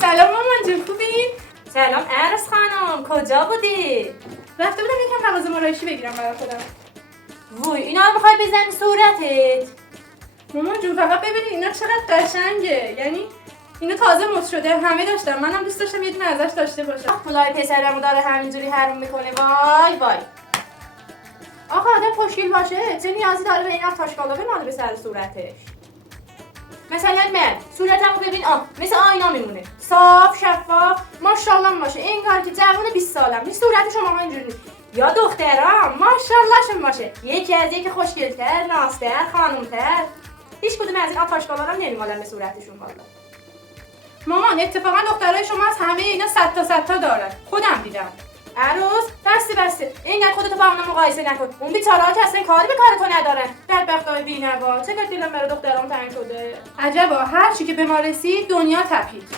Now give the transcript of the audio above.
سلام مامان جون، خوبی؟ سلام عرس خانم، کجا بودی؟ رفته بودم یکم مغازه مرایشی بگیرم برای خودم. وای اینا رو میخوای بزنی صورتت؟ مامان جون فقط ببینید اینا چقدر قشنگه، یعنی اینو تازه مد شده، همه داشتم، منم دوست داشتم یه دونه ازش داشته باشم. پولای پسرمو داره همینجوری حروم میکنه. وای وای. آخه آدم خوشگل باشه چه نیازی داره به این تاشکالا بماله به سر صورتش؟ مثلا من صورتمو ببین، مثل آینا میمونه، صاف شفاف ماشاءالله باشه، انگار که جوون 20 سالم نیست. صورت شما اینجوری نیست. یا دخترام ماشاءاللهشون باشه، یکی از یکی خوشگل‌تر، نازتر، خانومتر. هیچ کدوم از این تاشکالا رو نمیمالن به صورتشون والا. مامان اتفاقا دخترای شما از همه اینا 100 تا دارن، خودم دیدم. عروس بسته اینقدر خودتو با اونا مقایسه نکن. اون بیچاره‌ها که اصلا کاری به کار تو ندارن. بدبختای بی‌نوا. چقدر دلم برای دخترام تنگ شده. عجبا هر چی که به ما رسید دنیا تپید.